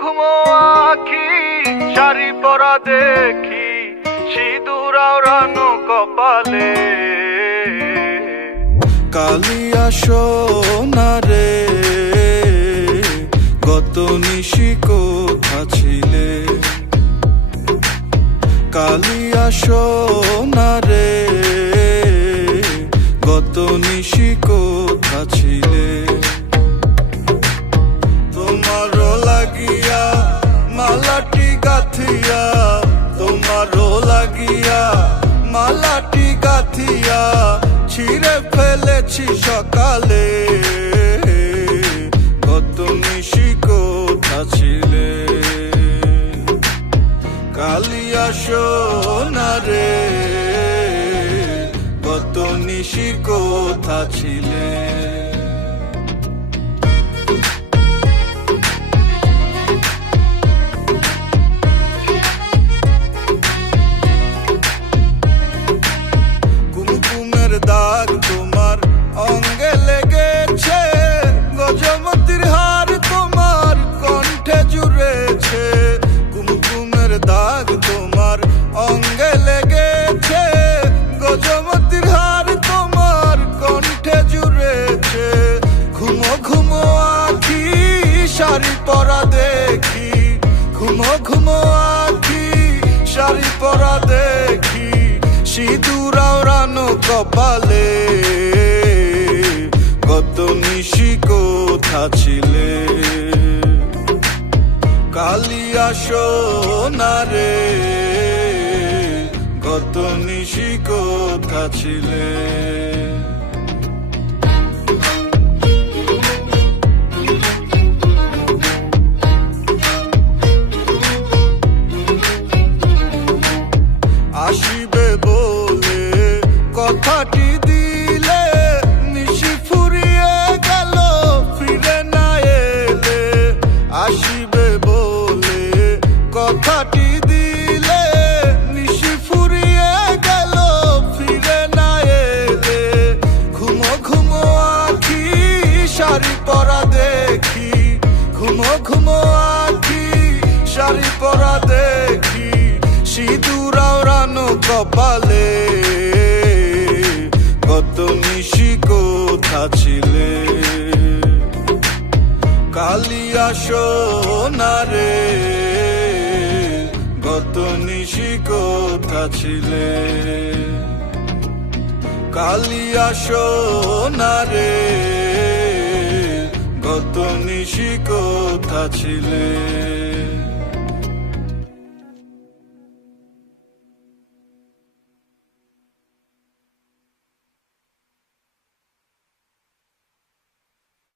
ঘুমো আখি শাড়ি পরা দেখি সিঁদুর আওড়ানো কপালে। কালিয়া সোনা রে গত নিশি কোথা ছিলে, কালিয়া সোনা রে গত নিশি কোথা ছিলে। তোমারও লাগিয়া মালাটি গাথিয়া, তোমারও লাগিয়া মালাটি গাথিয়া ছিঁড়ে ফেলেছি সকালে। গত নিশি কোথা ছিলে, কালিয়া সোনা রে গত নিশি কোথা ছিলে। কুমকুমের দাগ তোমার অঙ্গে লেগেছে, গজমতির হার তোমার কণ্ঠে জুড়েছে। কুমকুমের দাগ তোমার অঙ্গে লেগেছে, গজমতির হার তোমার কণ্ঠে জুড়েছে। ঘুমো ঘুমো আখি শাড়ি পরা দেখি, ঘুমো ঘুমো আখি শাড়ি পরা দেখি সিঁদুর আওড়ানো কপালে। গত নিশি কোথা ছিলে, কালিয়া সোনা রে গত নিশি কোথা ছিলে। আসিবে বলে কথাটি দিলে, নিশি ফুরিয়ে গেল ফিরে না এলে। আসিবে বলে কথাটি দিলে, নিশি ফুরিয়ে গেল ফিরে না এলে। ঘুমো ঘুমো আখি শাড়ি পরা দেখি, ঘুমো ঘুমো আখি শাড়ি পরা দেখি সিঁদুর আওড়ানো কপালে। গত নিশি কোথা ছিলে, কালিয়া সোনা রে গত নিশি কোথা ছিলে। কালিয়া সোনা রে গত নিশি কোথা ছিলে।